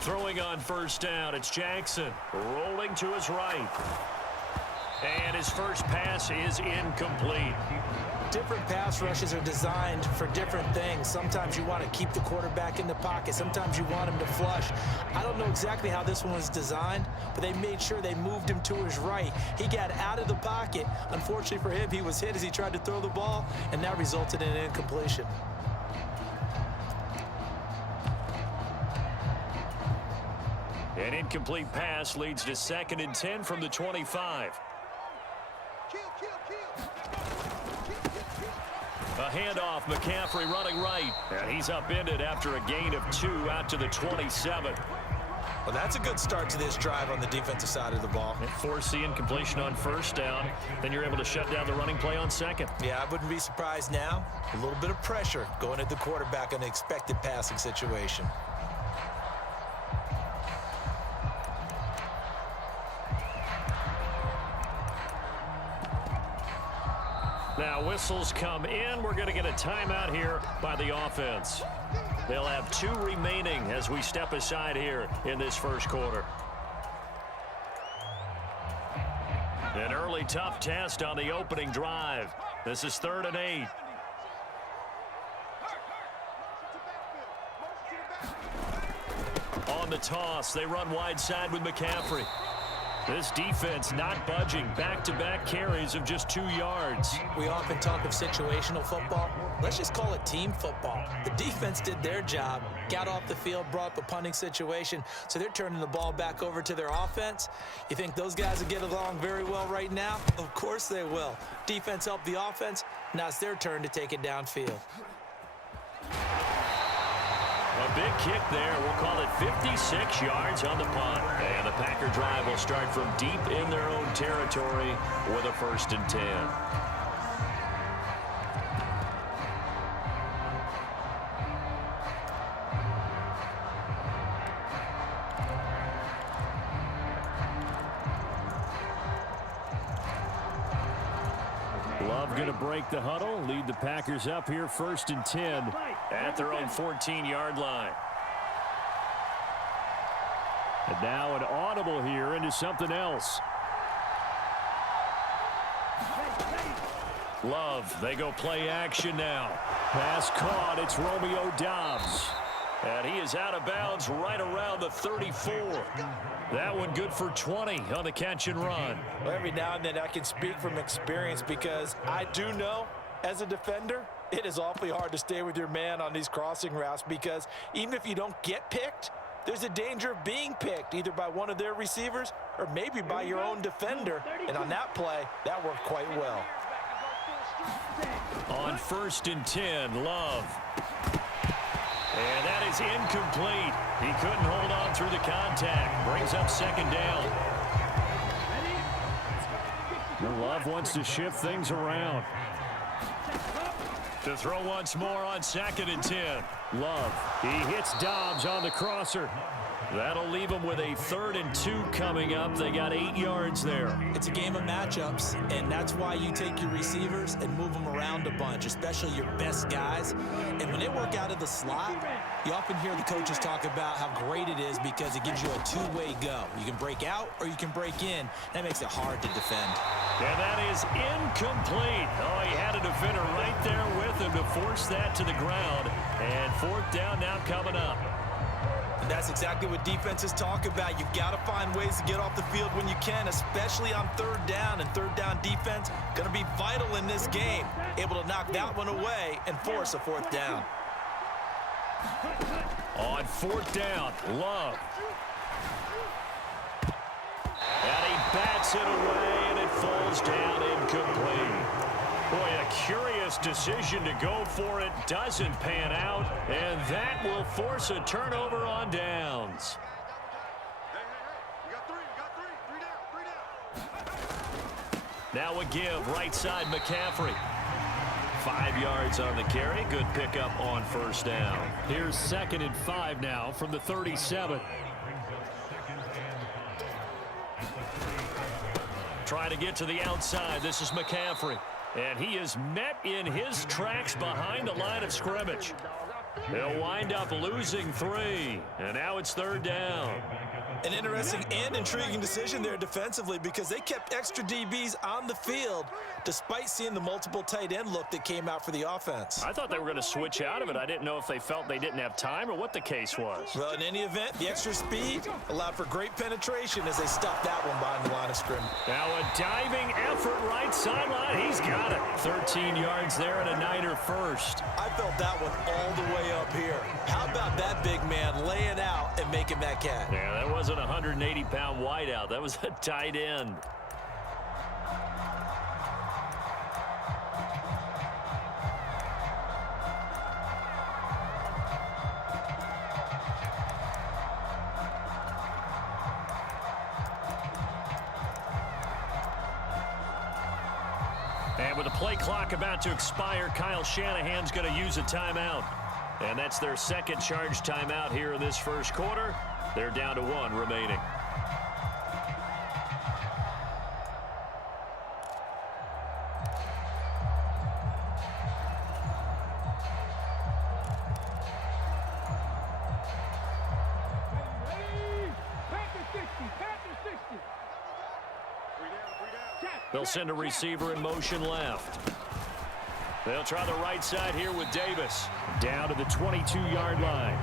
Throwing on first down, it's Jackson. Rolling to his right. And his first pass is incomplete. Different pass rushes are designed for different things. Sometimes you want to keep the quarterback in the pocket. Sometimes you want him to flush. I don't know exactly how this one was designed, but they made sure they moved him to his right. He got out of the pocket. Unfortunately for him, he was hit as he tried to throw the ball, and that resulted in an incompletion. An incomplete pass leads to 2nd and 10 from the 25. A handoff, McCaffrey running right. And he's upended after a gain of 2 out to the 27. Well, that's a good start to this drive on the defensive side of the ball. And force the incompletion on first down. Then you're able to shut down the running play on 2nd. Yeah, I wouldn't be surprised now. A little bit of pressure going at the quarterback in an expected passing situation. Now whistles come in. We're going to get a timeout here by the offense. They'll have 2 remaining as we step aside here in this first quarter. An early tough test on the opening drive. This is 3rd and 8. On the toss, they run wide side with McCaffrey. This defense not budging. Back-to-back carries of just 2 yards. We often talk of situational football. Let's just call it team football. The defense did their job, got off the field, brought up a punting situation, so they're turning the ball back over to their offense. You think those guys will get along very well right now? Of course they will. Defense helped the offense. Now it's their turn to take it downfield. A big kick there. We'll call it 56 yards on the punt. And the Packer drive will start from deep in their own territory with a 1st and 10. Love going to break the huddle, lead the Packers up here 1st and 10 at their own 14-yard line. And now an audible here into something else. Love, they go play action now. Pass caught, it's Romeo Doubs. And he is out of bounds right around the 34. That one good for 20 on the catch and run. Well, every now and then I can speak from experience because I do know as a defender, it is awfully hard to stay with your man on these crossing routes because even if you don't get picked, there's a danger of being picked either by one of their receivers or maybe by your own defender. And on that play, that worked quite well. On 1st and 10, Love. And that is incomplete. He couldn't hold on through the contact. Brings up 2nd down. Love wants to shift things around. To throw once more on 2nd and 10. Love. He hits Doubs on the crosser. That'll leave them with a 3rd and 2 coming up. They got 8 yards there. It's a game of matchups, and that's why you take your receivers and move them around a bunch, especially your best guys. And when they work out of the slot, you often hear the coaches talk about how great it is because it gives you a 2-way go. You can break out or you can break in. That makes it hard to defend. And that is incomplete. Oh, he had a defender right there with him to force that to the ground. And 4th down now coming up. And that's exactly what defenses talk about. You've got to find ways to get off the field when you can, especially on 3rd down. And 3rd down defense going to be vital in this game. Able to knock that one away and force a 4th down. On 4th down, Love. And he bats it away, and it falls down incomplete. Boy, a curious decision to go for it. Doesn't pan out, and that will force a turnover on downs. Now a give, right side McCaffrey. 5 yards on the carry. Good pickup on 1st down. Here's 2nd and 5 now from the 37. Trying to get to the outside. This is McCaffrey. And he is met in his tracks behind the line of scrimmage. They'll wind up losing 3. And now it's 3rd down. An interesting and intriguing decision there defensively because they kept extra DBs on the field despite seeing the multiple tight end look that came out for the offense. I thought they were going to switch out of it. I didn't know if they felt they didn't have time or what the case was. Well, in any event, the extra speed allowed for great penetration as they stopped that one behind the line of scrimmage. Now a diving effort right sideline. He's got it. 13 yards there and a Niner first. I felt that one all the way up here. How about that big man laying out and making that catch? Yeah, that wasn't a 180-pound wideout. That was a tight end. And with the play clock about to expire, Kyle Shanahan's going to use a timeout. And that's their second charge timeout here in this first quarter. They're down to 1 remaining. They'll send a receiver in motion left. They'll try the right side here with Davis. Down to the 22-yard line.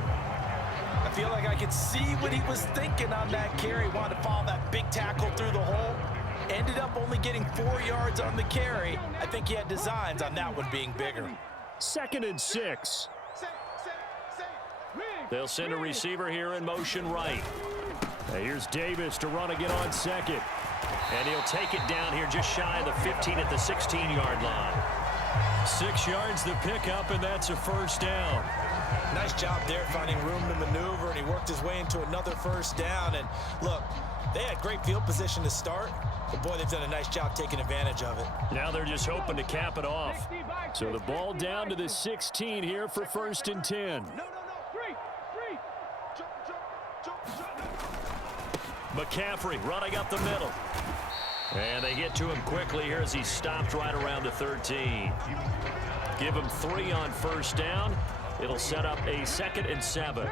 I feel like I could see what he was thinking on that carry. Wanted to follow that big tackle through the hole. Ended up only getting 4 yards on the carry. I think he had designs on that one being bigger. 2nd and 6. They'll send a receiver here in motion right. Now here's Davis to run again on 2nd. And he'll take it down here just shy of the 15 at the 16-yard line. 6 yards the pickup, and that's a first down. Nice job there finding room to maneuver, and he worked his way into another first down. And look, they had great field position to start, but boy, they've done a nice job taking advantage of it. Now they're just hoping to cap it off. So the ball down to the 16 here for 1st and 10. McCaffrey running up the middle. And they get to him quickly here as he stopped right around the 13. Give him 3 on first down. It'll set up a 2nd and 7.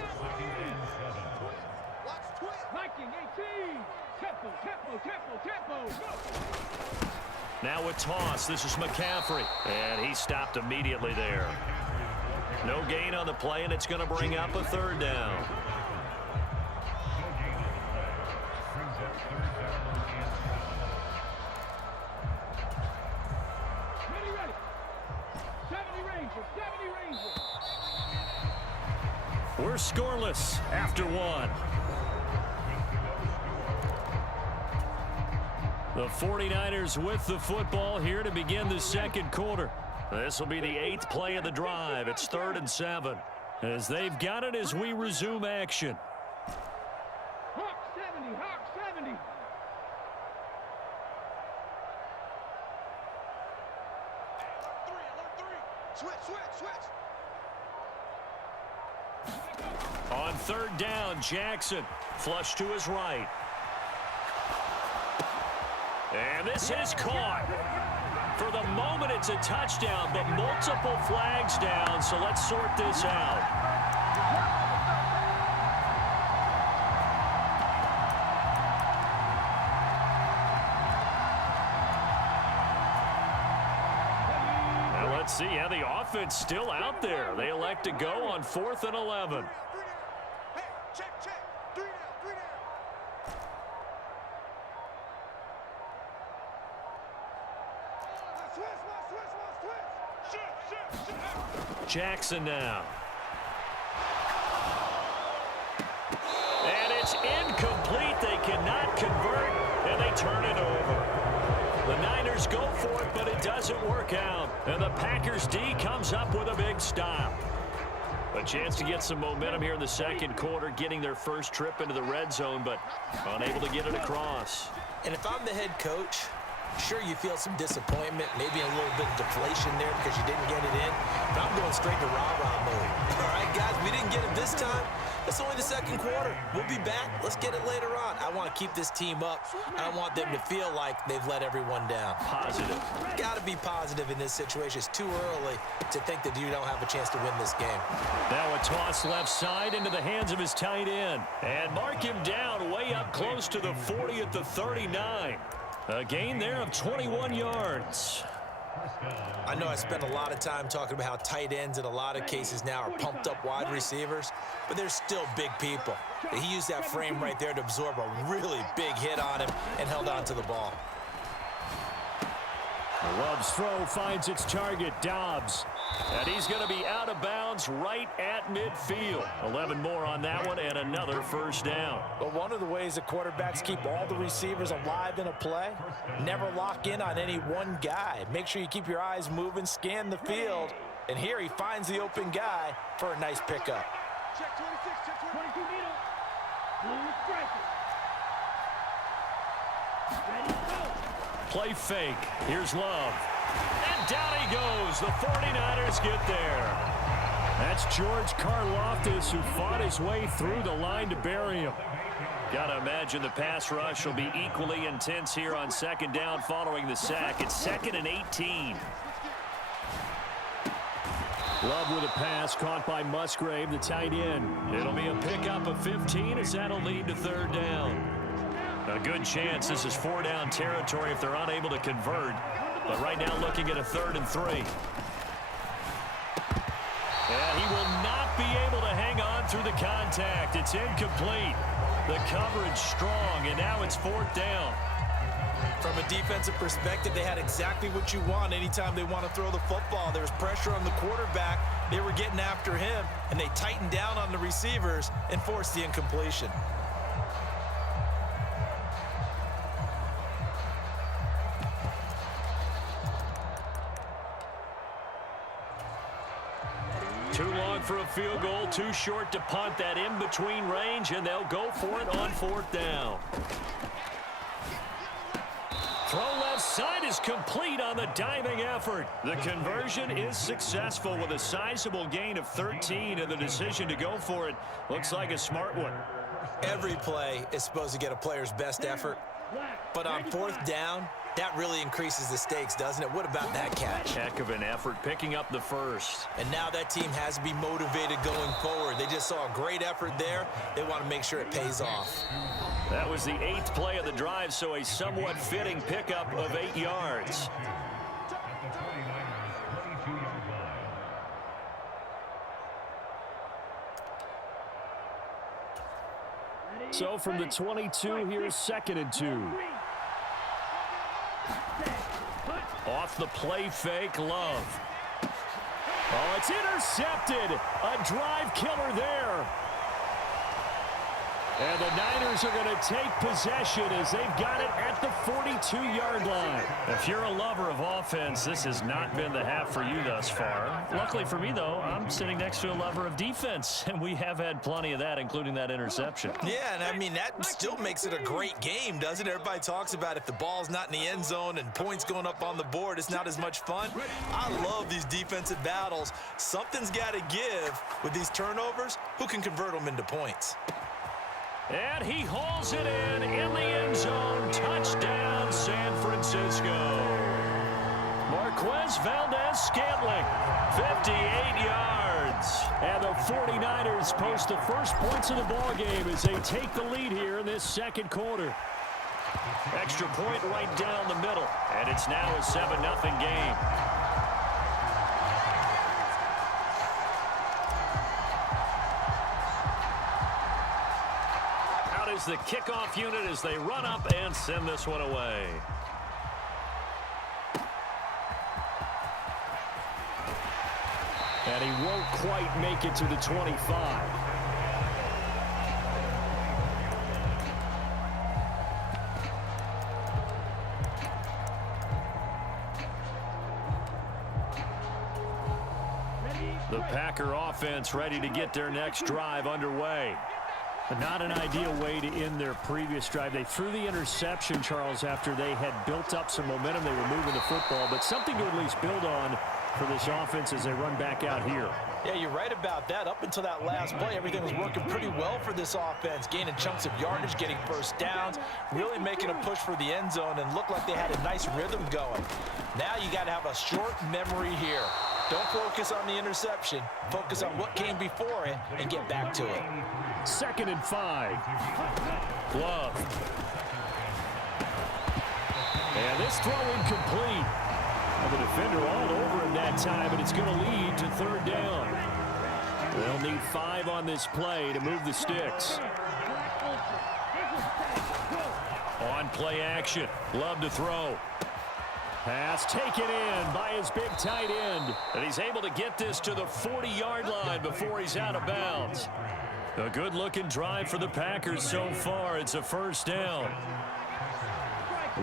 Now a toss. This is McCaffrey. And he stopped immediately there. No gain on the play, and it's going to bring up a 3rd down. We're scoreless after 1. The 49ers with the football here to begin the second quarter. This will be the 8th play of the drive. It's 3rd and 7. As they've got it as we resume action. Hawk 70, Hawk 70. Switch. On 3rd down, Jackson flush to his right. And this is caught. For the moment, it's a touchdown, but multiple flags down, so let's sort this out. Now let's see how the offense still out there. They elect to go on 4th and 11. Jackson now. And it's incomplete. They cannot convert, and they turn it over. The Niners go for it, but it doesn't work out. And the Packers D comes up with a big stop. A chance to get some momentum here in the second quarter, getting their first trip into the red zone, but unable to get it across. And if I'm the head coach, Sure, you feel some disappointment, maybe a little bit of deflation there because you didn't get it in. But I'm going straight to rah-rah mode. All right, guys, we didn't get it this time. It's only the second quarter. We'll be back. Let's get it later on. I want to keep this team up. I don't want them to feel like they've let everyone down. Positive. Got to be positive in this situation. It's too early to think that you don't have a chance to win this game. Now a toss left side into the hands of his tight end. And mark him down way up close to the 40 at the 39. A gain there of 21 yards. I know I spent a lot of time talking about how tight ends in a lot of cases now are pumped up wide receivers, but they're still big people. He used that frame right there to absorb a really big hit on him and held on to the ball. Love's throw finds its target, Dobbs. And he's going to be out of bounds right at midfield. 11 more on that one and another first down. But one of the ways that quarterbacks keep all the receivers alive in a play, never lock in on any one guy. Make sure you keep your eyes moving, scan the field. And here he finds the open guy for a nice pickup. Check 26, check 22 needle. Blue striker. Ready, go. Play fake. Here's Love. And down he goes. The 49ers get there. That's George Karlaftis, who fought his way through the line to bury him. Got to imagine the pass rush will be equally intense here on second down following the sack. It's 2nd and 18. Love with a pass caught by Musgrave, the tight end. It'll be a pickup of 15 as that'll lead to third down. A good chance this is 4-down territory if they're unable to convert. But right now looking at a 3rd and 3. And he will not be able to hang on through the contact. It's incomplete. The coverage strong, and now it's 4th down. From a defensive perspective, they had exactly what you want anytime they want to throw the football. There was pressure on the quarterback. They were getting after him, and they tightened down on the receivers and forced the incompletion. Too long for a field goal, too short to punt. That in-between range, and they'll go for it on 4th down. Throw left side is complete on the diving effort. The conversion is successful with a sizable gain of 13, and the decision to go for it looks like a smart one. Every play is supposed to get a player's best effort, but on 4th down, that really increases the stakes, doesn't it? What about that catch? Heck of an effort, picking up the first. And now that team has to be motivated going forward. They just saw a great effort there. They want to make sure it pays off. That was the 8th play of the drive, so a somewhat fitting pickup of 8 yards. So from the 22, here's 2nd and 2. Off the play fake, Love. Oh, it's intercepted. A drive killer there. And the Niners are going to take possession as they've got it at the 42-yard line. If you're a lover of offense, this has not been the half for you thus far. Luckily for me, though, I'm sitting next to a lover of defense, and we have had plenty of that, including that interception. Yeah, and I mean, that still makes it a great game, doesn't it? Everybody talks about if the ball's not in the end zone and points going up on the board, it's not as much fun. I love these defensive battles. Something's got to give with these turnovers. Who can convert them into points? And he hauls it in the end zone. Touchdown, San Francisco. Marquez Valdez-Scantling, 58 yards. And the 49ers post the first points of the ballgame as they take the lead here in this second quarter. Extra point right down the middle. And it's now a 7-0 game. Is the kickoff unit as they run up and send this one away. And he won't quite make it to the 25. The Packer offense ready to get their next drive underway. Not an ideal way to end their previous drive. They threw the interception, Charles, after they had built up some momentum. They were moving the football, but something to at least build on for this offense as they run back out here. Yeah, you're right about that. Up until that last play, everything was working pretty well for this offense, gaining chunks of yardage, getting first downs, really making a push for the end zone, and looked like they had a nice rhythm going. Now you got to have a short memory here. Don't focus on the interception. Focus on what came before it and get back to it. 2nd and 5. Love. And this throw incomplete. Well, the defender all over him that time, and it's going to lead to 3rd down. They'll need 5 on this play to move the sticks. On play action. Love to throw. Pass taken in by his big tight end. And he's able to get this to the 40-yard line before he's out of bounds. A good-looking drive for the Packers so far. It's a 1st down.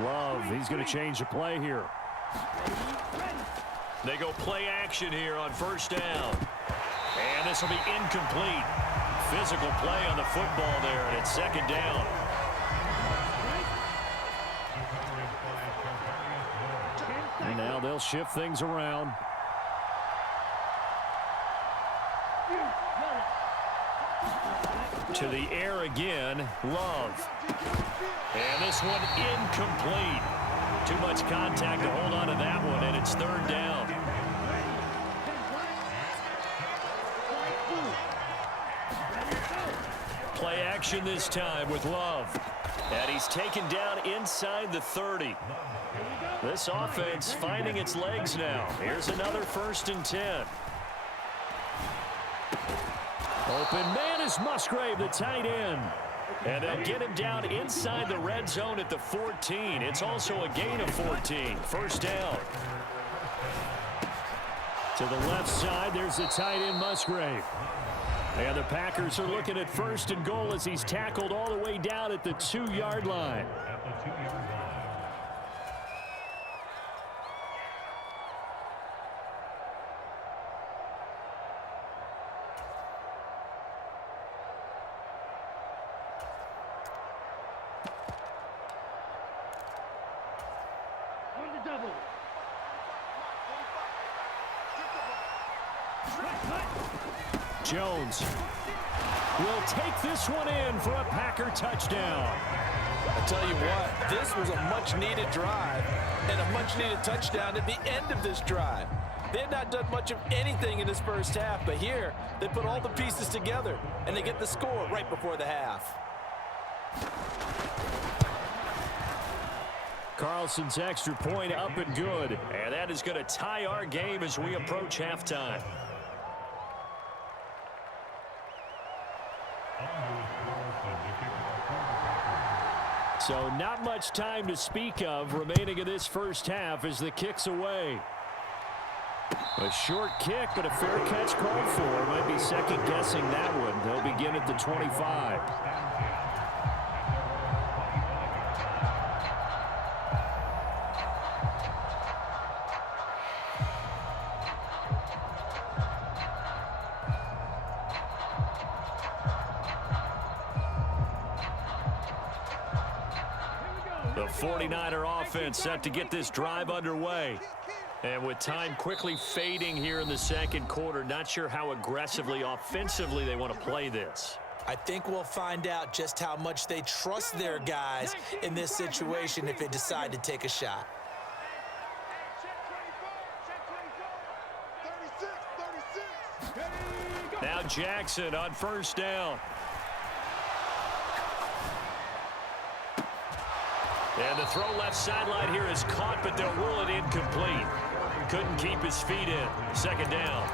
Love, he's going to change the play here. They go play action here on 1st down. And this will be incomplete. Physical play on the football there, and it's 2nd down. And now they'll shift things around. To the air again, Love. And this one incomplete. Too much contact to hold on to that one, and it's 3rd down. Play action this time with Love. And he's taken down inside the 30. This offense finding its legs now. Here's another 1st and 10. Open man is Musgrave, the tight end. And they'll get him down inside the red zone at the 14. It's also a gain of 14. 1st down. To the left side, there's the tight end Musgrave. And the Packers are looking at 1st and goal as he's tackled all the way down at the 2-yard line. Jones will take this one in for a Packer touchdown. I tell you what, this was a much-needed drive and a much-needed touchdown at the end of this drive. They had not done much of anything in this 1st half, but here they put all the pieces together, and they get the score right before the half. Carlson's extra point up and good, and that is going to tie our game as we approach halftime. So not much time to speak of remaining in this 1st half as the kick's away. A short kick, but a fair catch called for. Might be second-guessing that one. They'll begin at the 25. The 49er offense set to get this drive underway. And with time quickly fading here in the 2nd quarter, not sure how aggressively, offensively they want to play this. I think we'll find out just how much they trust their guys in this situation if they decide to take a shot. Now Jackson on 1st down. And the throw left sideline here is caught, but they'll rule it incomplete. Couldn't keep his feet in. 2nd down.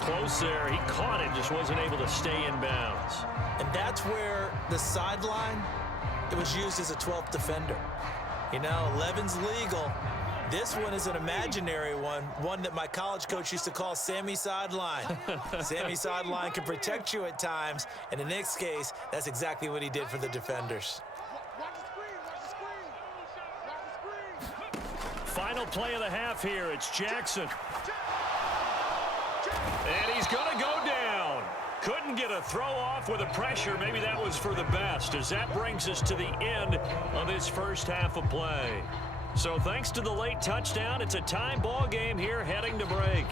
Close there. He caught it, just wasn't able to stay in bounds. And that's where the sideline, it was used as a 12th defender. You know, 11's legal. This one is an imaginary one that my college coach used to call Sammy Sideline. Sammy Sideline can protect you at times, and in this case, that's exactly what he did for the defenders. Final play of the half here. It's Jackson. And he's going to go down. Couldn't get a throw off with the pressure. Maybe that was for the best, as that brings us to the end of this first half of play. So thanks to the late touchdown, it's a tie ball game here heading to break.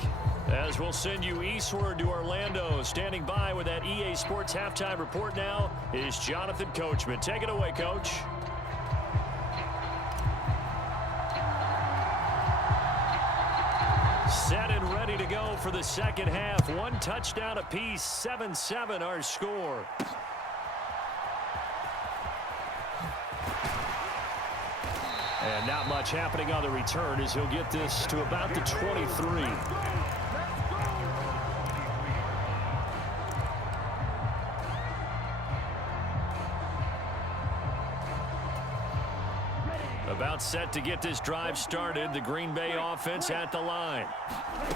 As we'll send you eastward to Orlando. Standing by with that EA Sports halftime report now is Jonathan Coachman. Take it away, Coach. Set and ready to go for the second half. One touchdown apiece, 7-7 our score. And not much happening on the return as he'll get this to about the 23. About set to get this drive started. The Green Bay offense at the line.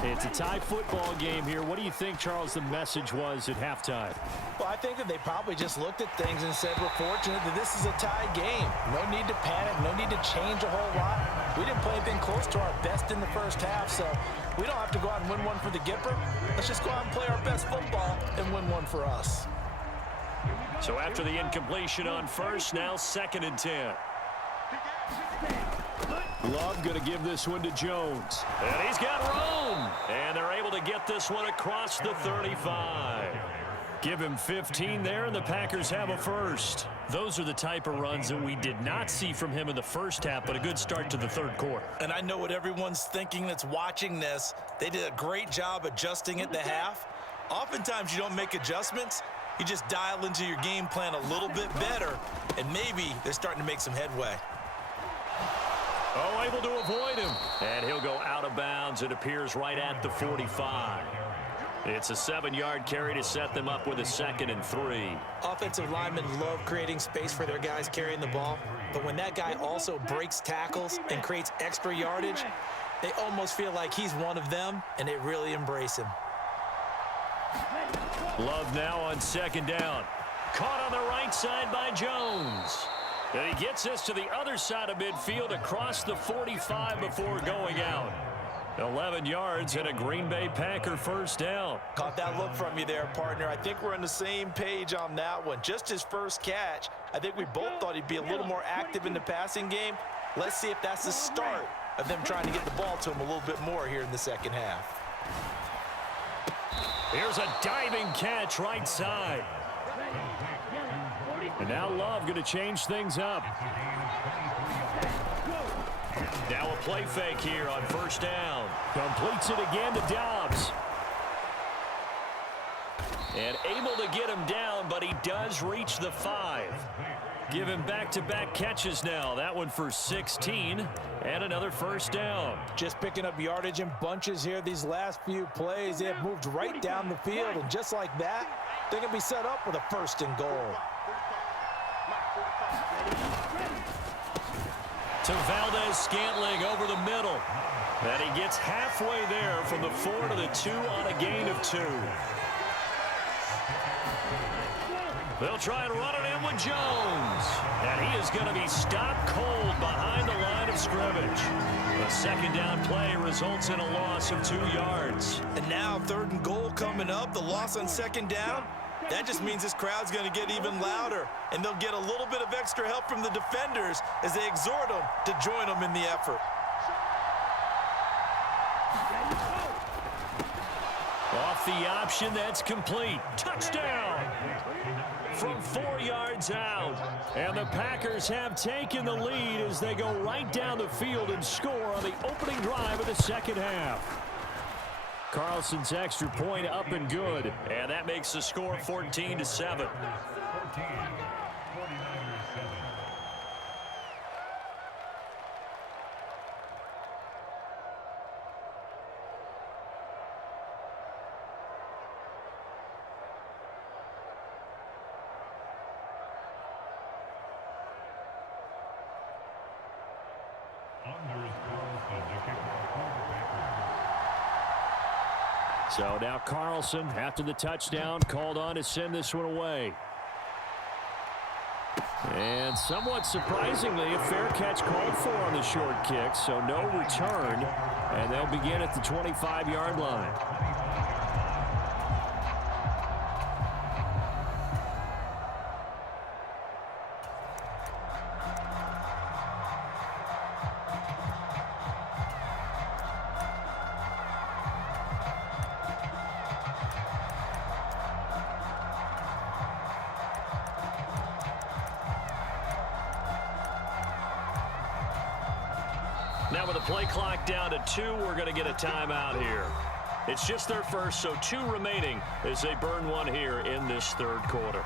It's a tie football game here. What do you think, Charles, the message was at halftime? Well, I think that they probably just looked at things and said, we're fortunate that this is a tie game. No need to panic. No need to change a whole lot. We didn't play anything close to our best in the first half, so we don't have to go out and win one for the Gipper. Let's just go out and play our best football and win one for us. So after the incompletion on first, now 2nd and 10. Love going to give this one to Jones. And he's got room. And they're able to get this one across the 35. Give him 15 there, and the Packers have a first. Those are the type of runs that we did not see from him in the first half, but a good start to the third quarter. And I know what everyone's thinking that's watching this. They did a great job adjusting at the half. Oftentimes you don't make adjustments. You just dial into your game plan a little bit better, and maybe they're starting to make some headway. Oh, able to avoid him. And he'll go out of bounds. It appears right at the 45. It's a 7-yard carry to set them up with a 2nd and 3. Offensive linemen love creating space for their guys carrying the ball. But when that guy also breaks tackles and creates extra yardage, they almost feel like he's one of them, and they really embrace him. Love now on 2nd down. Caught on the right side by Jones. And he gets us to the other side of midfield across the 45 before going out. 11 yards and a Green Bay Packer first down. Caught that look from you there, partner. I think we're on the same page on that one. Just his first catch, I think we both thought he'd be a little more active in the passing game. Let's see if that's the start of them trying to get the ball to him a little bit more here in the second half. Here's a diving catch right side. And now Love going to change things up. Now a play fake here on first down. Completes it again to Dobbs. And able to get him down, but he does reach the 5. Give him back-to-back catches now. That one for 16 and another first down. Just picking up yardage in bunches here these last few plays. They have moved right down the field, and just like that, they can be set up with a 1st and goal. To Valdez-Scantling over the middle. And he gets halfway there from the 4 to the 2 on a gain of 2. They'll try and run it in with Jones. And he is going to be stopped cold behind the line of scrimmage. The 2nd down play results in a loss of 2 yards. And now 3rd and goal coming up. The loss on 2nd down. That just means this crowd's going to get even louder, and they'll get a little bit of extra help from the defenders as they exhort them to join them in the effort. Off the option, that's complete. Touchdown from 4 yards out. And the Packers have taken the lead as they go right down the field and score on the opening drive of the second half. Carlson's extra point up and good, and that makes the score 14-7. So now Carlson, after the touchdown, called on to send this one away. And somewhat surprisingly, a fair catch called for on the short kick, so no return, and they'll begin at the 25-yard line. Now with the play clock down to 2, we're going to get a timeout here. It's just their first, so 2 remaining as they burn one here in this third quarter.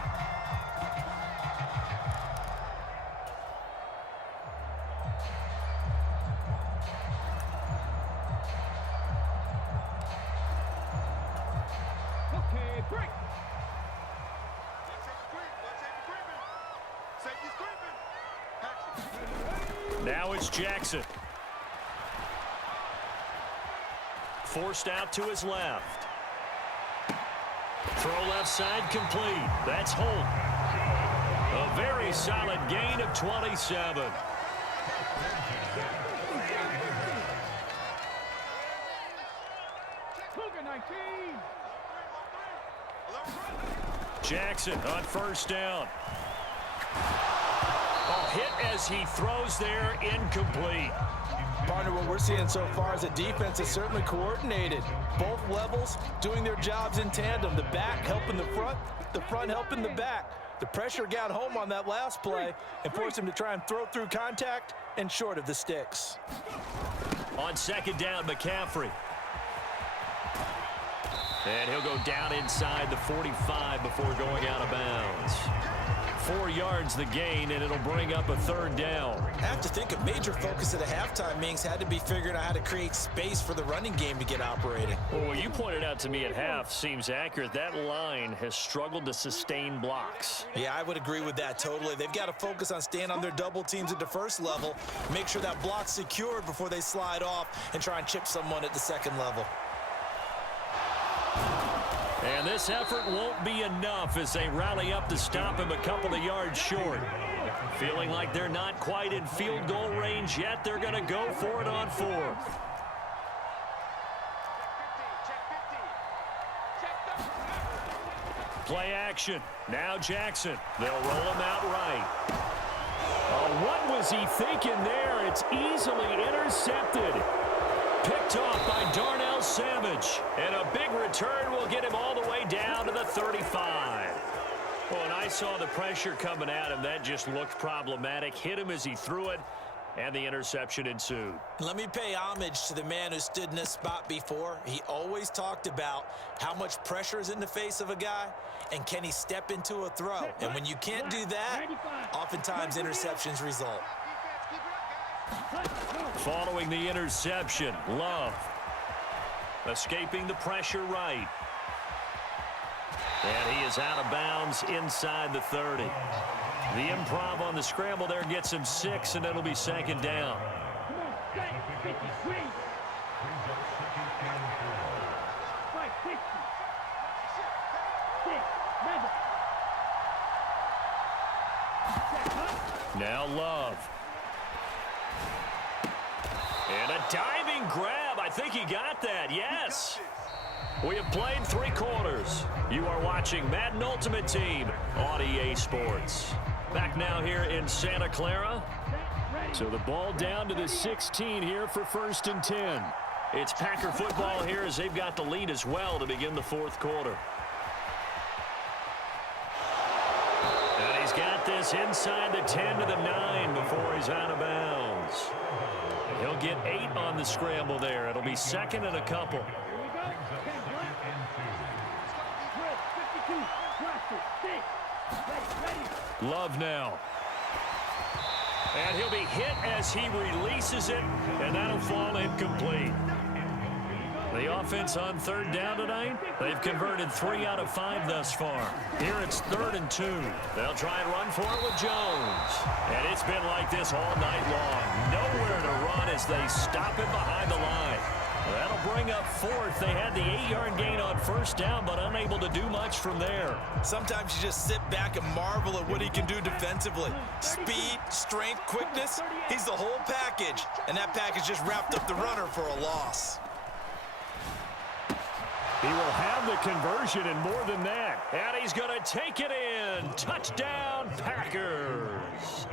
Okay, break. Now it's Jackson. Forced out to his left. Throw left side complete. That's Holt. A very solid gain of 27. Cougar 19. Jackson on first down. Hit as he throws there, incomplete. Partner, what we're seeing so far is the defense is certainly coordinated. Both levels doing their jobs in tandem. The back helping the front helping the back. The pressure got home on that last play and forced him to try and throw through contact and short of the sticks. On second down, McCaffrey. And he'll go down inside the 45 before going out of bounds. 4 yards the gain, and it'll bring up a third down. I have to think a major focus at the halftime meetings had to be figuring out how to create space for the running game to get operating. Well, what you pointed out to me at half seems accurate. That line has struggled to sustain blocks. Yeah, I would agree with that totally. They've got to focus on staying on their double teams at the first level, make sure that block's secured before they slide off and try and chip someone at the second level. And this effort won't be enough as they rally up to stop him a couple of yards short. Feeling like they're not quite in field goal range yet, they're going to go for it on 4th. Play action. Now Jackson. They'll roll him out right. Oh, what was he thinking there? It's easily intercepted. Picked off by Darnell Savage. And a big return will get him all the way down to the 35. Well, and I saw the pressure coming at him. That just looked problematic. Hit him as he threw it, and the interception ensued. Let me pay homage to the man who stood in this spot before. He always talked about how much pressure is in the face of a guy, and can he step into a throw. And when you can't do that, oftentimes interceptions result. Following the interception, Love escaping the pressure right. And he is out of bounds inside the 30. The improv on the scramble there gets him 6, and it'll be second down. Now Love. And a diving grab. I think he got that. Yes. We have played 3 quarters. You are watching Madden Ultimate Team on EA Sports. Back now here in Santa Clara. So the ball down to the 16 here for 1st and 10. It's Packer football here as they've got the lead as well to begin the 4th quarter. And he's got this inside the 10 to the 9 before he's out of bounds. He'll get 8 on the scramble there. It'll be 2nd and a couple. Love now. And he'll be hit as he releases it, and that'll fall incomplete. The offense on 3rd down tonight, they've converted 3 out of 5 thus far. Here it's 3rd and 2. They'll try and run for it with Jones. And it's been like this all night long. Nowhere to run as they stop him behind the line. That'll bring up 4th. They had the 8-yard gain on 1st down, but unable to do much from there. Sometimes you just sit back and marvel at what he can do defensively. Speed, strength, quickness, he's the whole package. And that package just wrapped up the runner for a loss. He will have the conversion and more than that. And he's going to take it in. Touchdown, Packers.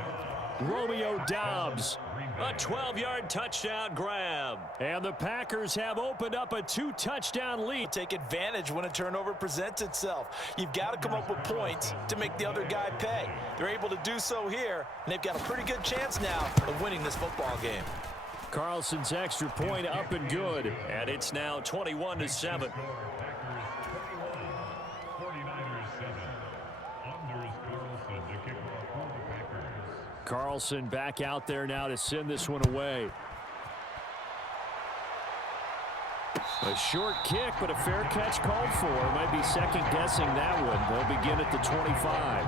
Romeo Doubs. A 12-yard touchdown grab. And the Packers have opened up a 2-touchdown lead. Take advantage when a turnover presents itself. You've got to come up with points to make the other guy pay. They're able to do so here, and they've got a pretty good chance now of winning this football game. Carlson's extra point up and good, and it's now 21-7. Carlson back out there now to send this one away. A short kick, but a fair catch called for. Might be second-guessing that one. They'll begin at the 25.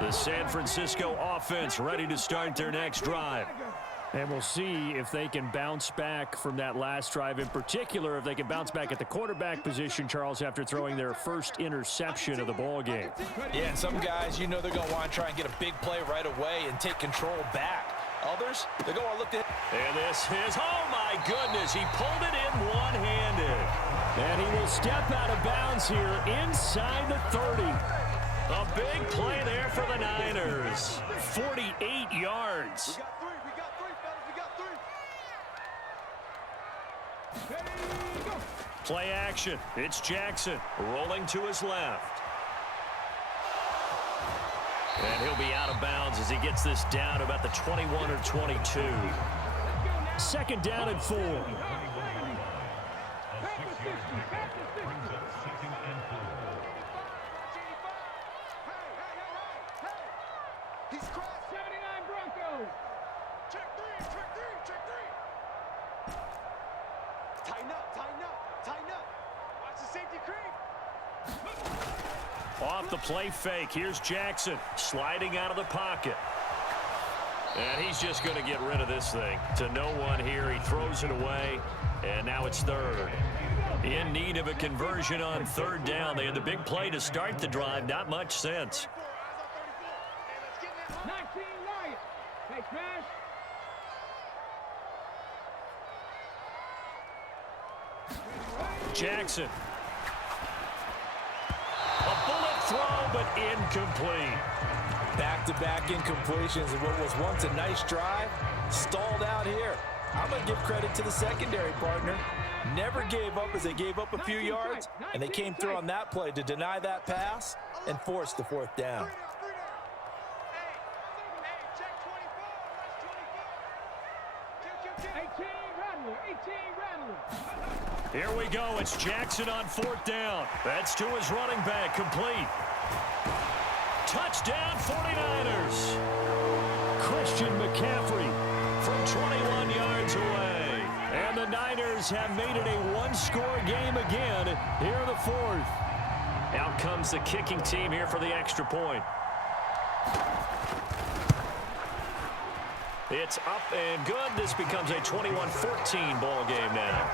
The San Francisco offense ready to start their next drive. And we'll see if they can bounce back from that last drive. In particular, if they can bounce back at the quarterback position, Charles, after throwing their first interception of the ball game. Yeah, some guys, you know they're going to want to try and get a big play right away and take control back. Others, they're going to look at. And this is, oh my goodness, he pulled it in one-handed. And he will step out of bounds here inside the 30. A big play there for the Niners. 48 yards. We got three, fellas. We got three. Ready, go. Play action. It's Jackson rolling to his left. And he'll be out of bounds as he gets this down about the 21 or 22. Second down and 4. He's crossed. 79 Broncos. Check three. Tighten up. Watch the safety creep. Off the play fake. Here's Jackson sliding out of the pocket. And he's just going to get rid of this thing. To no one here. He throws it away. And now it's third. In need of a conversion on third down. They had the big play to start the drive. Not much sense. 19 Wyatt. Hey, Smash. Jackson. A bullet throw, but incomplete. Back-to-back incompletions of what was once a nice drive, stalled out here. I'm going to give credit to the secondary partner. Never gave up as they gave up a few yards, and they came through on that play to deny that pass and force the fourth down. Check 24. 18 Rattler. Here we go. It's Jackson on fourth down. That's to his running back. Complete. Touchdown 49ers. Christian McCaffrey from 21 yards away. And the Niners have made it a one-score game again here in the fourth. Out comes the kicking team here for the extra point. It's up and good. This becomes a 21-14 ball game now.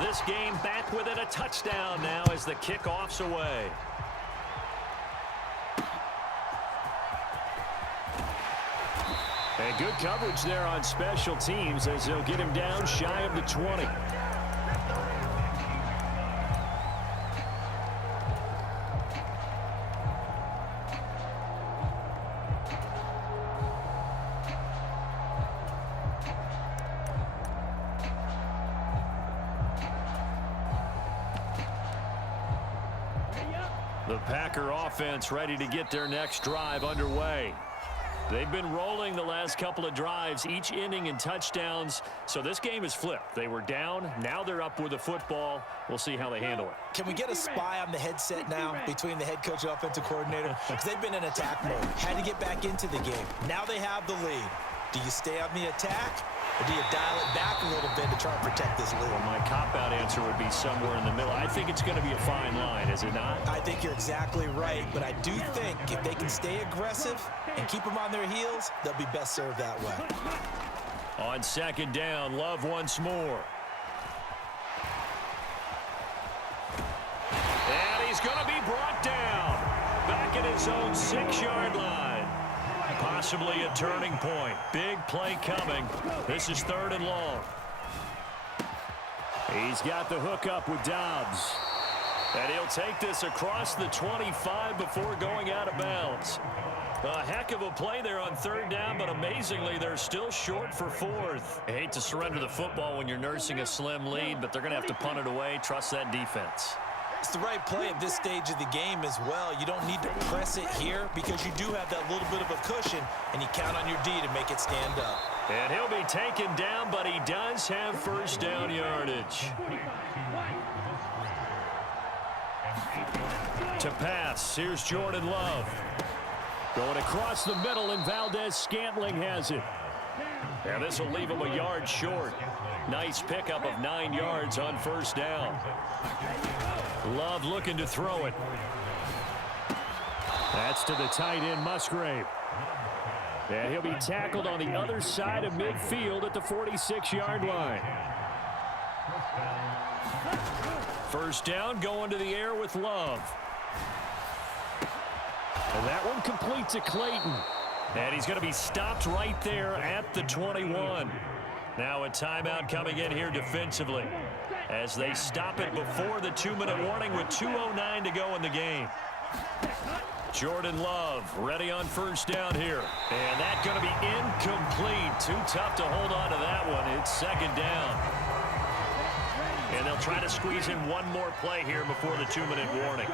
This game back within a touchdown now as the kickoff's away. And good coverage there on special teams as they'll get him down shy of the 20. The Packer offense ready to get their next drive underway. They've been rolling the last couple of drives, each inning in touchdowns. So this game is flipped. They were down. Now they're up with the football. We'll see how they handle it. Can we get a spy on the headset now between the head coach and offensive coordinator? Because they've been in attack mode. Had to get back into the game. Now they have the lead. Do you stay on the attack, or do you dial it back a little bit to try and protect this lead? Well, my cop-out answer would be somewhere in the middle. I think it's going to be a fine line, is it not? I think you're exactly right, but I do think if they can stay aggressive and keep them on their heels, they'll be best served that way. On second down, Love once more. And he's going to be brought down back at his own 6-yard line. Possibly a turning point. Big play coming. This is third and long. He's got the hook up with Dobbs. And he'll take this across the 25 before going out of bounds. A heck of a play there on third down, but amazingly, they're still short for fourth. I hate to surrender the football when you're nursing a slim lead, but they're going to have to punt it away. Trust that defense. It's the right play at this stage of the game as well. You don't need to press it here because you do have that little bit of a cushion, and you count on your D to make it stand up. And he'll be taken down, but he does have first down yardage. To pass, here's Jordan Love. Going across the middle, and Valdez-Scantling has it. And this will leave him a yard short. Nice pickup of 9 yards on first down. Love looking to throw it. That's to the tight end, Musgrave. And he'll be tackled on the other side of midfield at the 46-yard line. First down, going to the air with Love. And that one complete to Clayton. And he's going to be stopped right there at the 21. Now a timeout coming in here defensively as they stop it before the 2-minute warning with 2:09 to go in the game. Jordan Love ready on first down here. And that's going to be incomplete. Too tough to hold on to that one. It's second down. And they'll try to squeeze in one more play here before the 2-minute warning.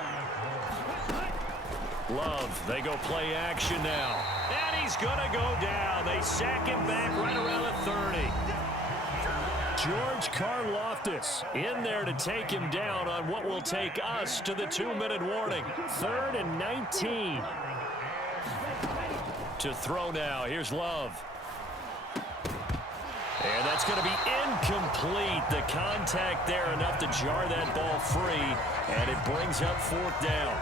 Love, they go play action now. And he's going to go down. They sack him back right around the 30. George Karlaftis in there to take him down on what will take us to the 2-minute warning. 3rd and 19. To throw now. Here's Love. And that's going to be incomplete. The contact there enough to jar that ball free. And it brings up 4th down.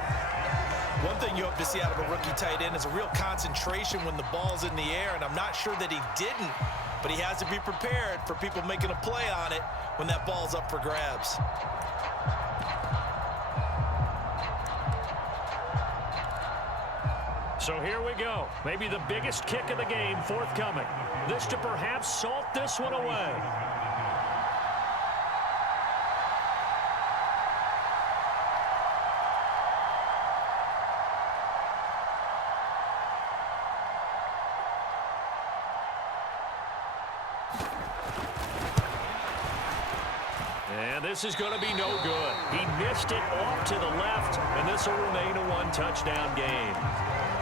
One thing you hope to see out of a rookie tight end is a real concentration when the ball's in the air, and I'm not sure that he didn't, but he has to be prepared for people making a play on it when that ball's up for grabs. So here we go. Maybe the biggest kick of the game forthcoming. This to perhaps salt this one away. This is going to be no good. He missed it off to the left, and this will remain a one-touchdown game.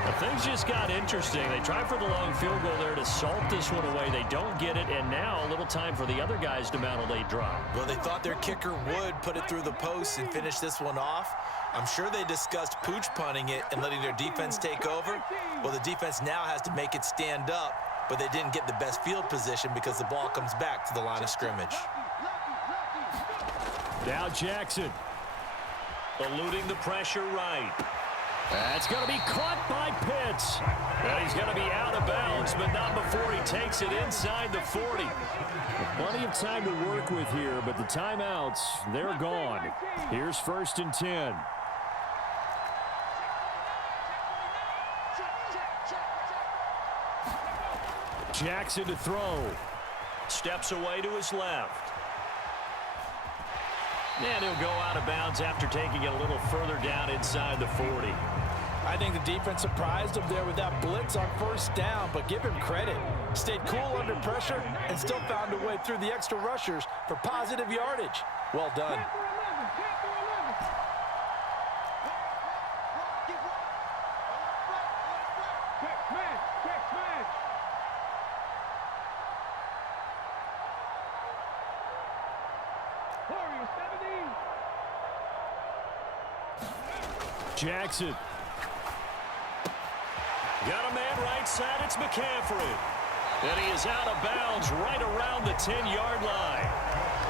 But things just got interesting. They tried for the long field goal there to salt this one away. They don't get it, and now a little time for the other guys to mount a late drop. Well, they thought their kicker would put it through the post and finish this one off. I'm sure they discussed pooch punting it and letting their defense take over. Well, the defense now has to make it stand up, but they didn't get the best field position because the ball comes back to the line of scrimmage. Now Jackson, eluding the pressure right. That's going to be caught by Pitts. And he's going to be out of bounds, but not before he takes it inside the 40. Plenty of time to work with here, but the timeouts, they're gone. Here's 1st and 10. Jackson to throw. Steps away to his left. And he'll go out of bounds after taking it a little further down inside the 40. I think the defense surprised him there with that blitz on first down, but give him credit. Stayed cool under pressure and still found a way through the extra rushers for positive yardage. Well done. Jackson. Got a man right side. It's McCaffrey. And he is out of bounds right around the 10-yard line.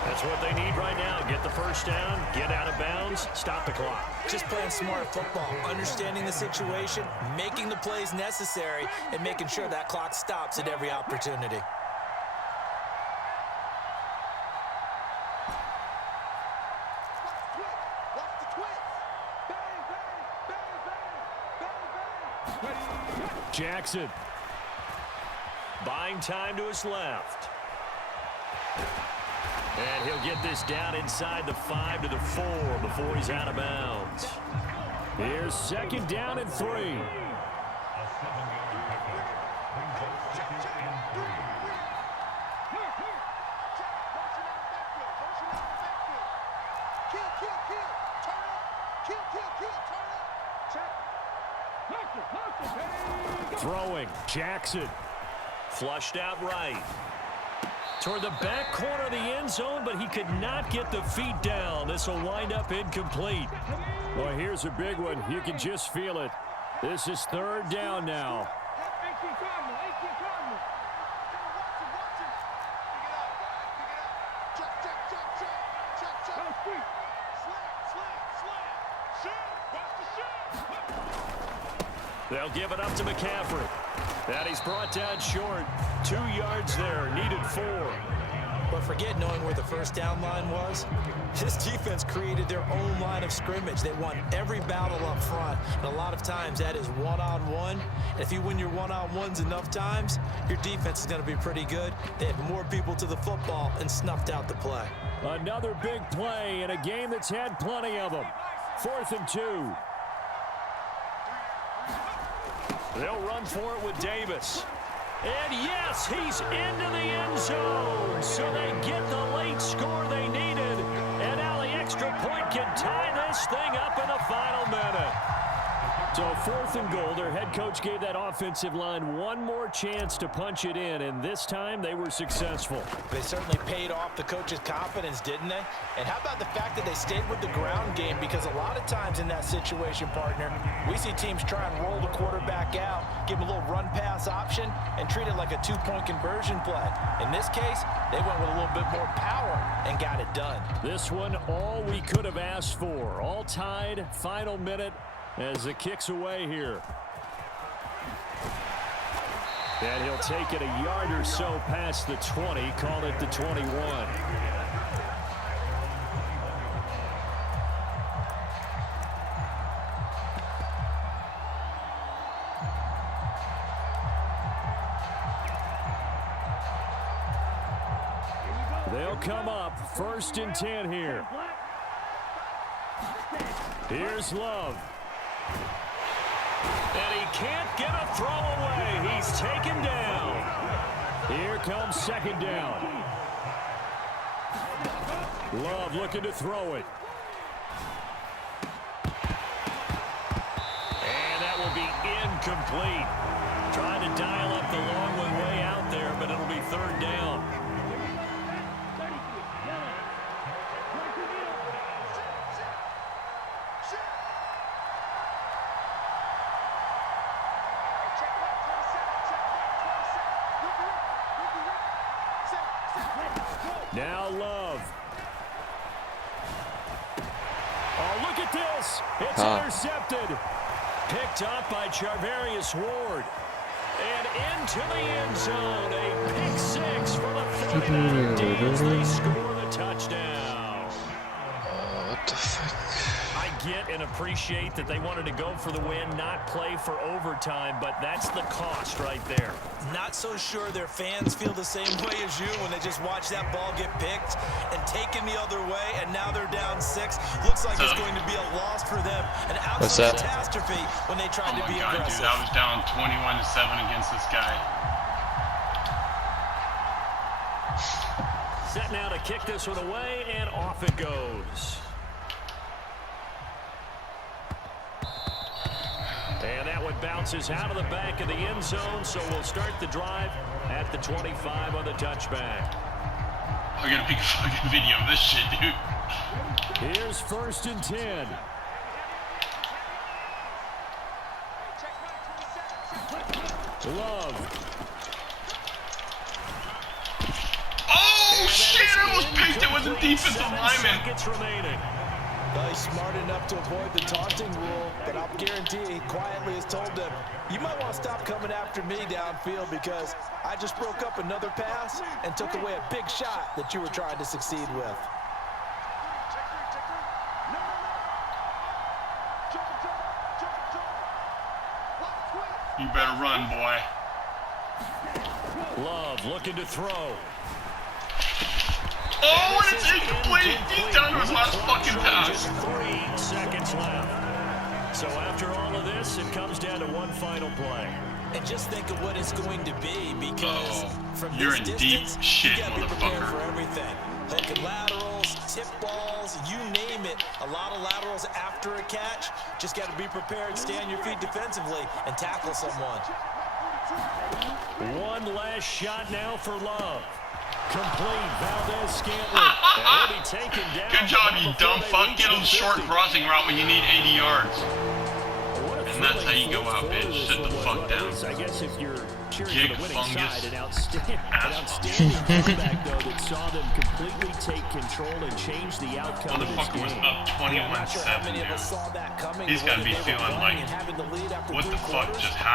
That's what they need right now. Get the first down, get out of bounds, stop the clock. Just playing smart football, understanding the situation, making the plays necessary, and making sure that clock stops at every opportunity. Jackson. Buying time to his left. And he'll get this down inside the 5 to the 4 before he's out of bounds. Here's 2nd down and 3. Throwing, Jackson. Flushed out right. Toward the back corner of the end zone, but he could not get the feet down. This will wind up incomplete. Well, here's a big one. You can just feel it. This is 3rd down now. They'll give it up to McCaffrey. And he's brought down short. 2 yards there, needed 4. But forget knowing where the first down line was. This defense created their own line of scrimmage. They won every battle up front. And a lot of times that is one-on-one. And if you win your one-on-ones enough times, your defense is going to be pretty good. They had more people to the football and snuffed out the play. Another big play in a game that's had plenty of them. 4th and 2. They'll run for it with Davis. And yes, he's into the end zone. So they get the late score they needed. And now the extra point can tie this thing up in the final minute. So 4th and goal, their head coach gave that offensive line one more chance to punch it in, and this time they were successful. They certainly paid off the coach's confidence, didn't they? And how about the fact that they stayed with the ground game? Because a lot of times in that situation, partner, we see teams try and roll the quarterback out, give him a little run-pass option, and treat it like a 2-point conversion play. In this case, they went with a little bit more power and got it done. This one, all we could have asked for. All tied, final minute, as it kicks away here. And he'll take it a yard or so past the 20, call it the 21. They'll come up 1st and 10 here. Here's Love. And he can't get a throw away. He's taken down. Here comes 2nd down. Love looking to throw it. And that will be incomplete. Trying to dial up the long one way out there, but it'll be 3rd down. Now Love. Oh, look at this. It's intercepted. Picked up by Charvarius Ward. And into the end zone. A pick 6 for the 49ers. They score the touchdown. What the fuck? I get and appreciate that they wanted to go for the win, not play for overtime, but that's the cost right there. Not so sure their fans feel the same way as you when they just watch that ball get picked and taken the other way, and now they're down 6. Looks like it's going to be a loss for them. An absolute catastrophe when they tried to be aggressive. Dude, I was down 21-7 against this guy. Set now to kick this one away, and off it goes. And that one bounces out of the back of the end zone, so we'll start the drive at the 25 on the touchback. I gotta make a fucking video of this shit, dude. Here's 1st and 10. Love. Oh, shit, I almost picked it with the defensive lineman. Seconds remaining. Well, he's smart enough to avoid the taunting rule, but I'll guarantee he quietly has told them, you might want to stop coming after me downfield because I just broke up another pass and took away a big shot that you were trying to succeed with. You better run, boy. Love looking to throw. Oh, and it's incomplete. He's down to his last fucking pass. 3 seconds left. So after all of this, it comes down to one final play. And just think of what it's going to be, because from you're this in distance, deep shit, you gotta be prepared motherfucker. for everything. Hook and laterals, tip balls, you name it. A lot of laterals after a catch. Just got to be prepared, stay on your feet defensively, and tackle someone. One last shot now for Love. Complete. Valdez Scantling. And he'll be taken down. Good job, you before dumb they fuck. reach Get on the short 50. crossing route when you need 80 yards. What a And that's how you go thrilling out, fourth quarter bitch. this Sit the one was. fuck Well, down. at least I guess if you're cheering Jig for the winning fungus side, an outstanding ass comeback, though, that saw them completely take control and change the outcome of this Motherfucker was game. up I'm not sure how 21-7 many of now. us saw that coming. He's the way gotta be that they were feeling playing like, and having the lead after what 3 the fuck quarters. just happened?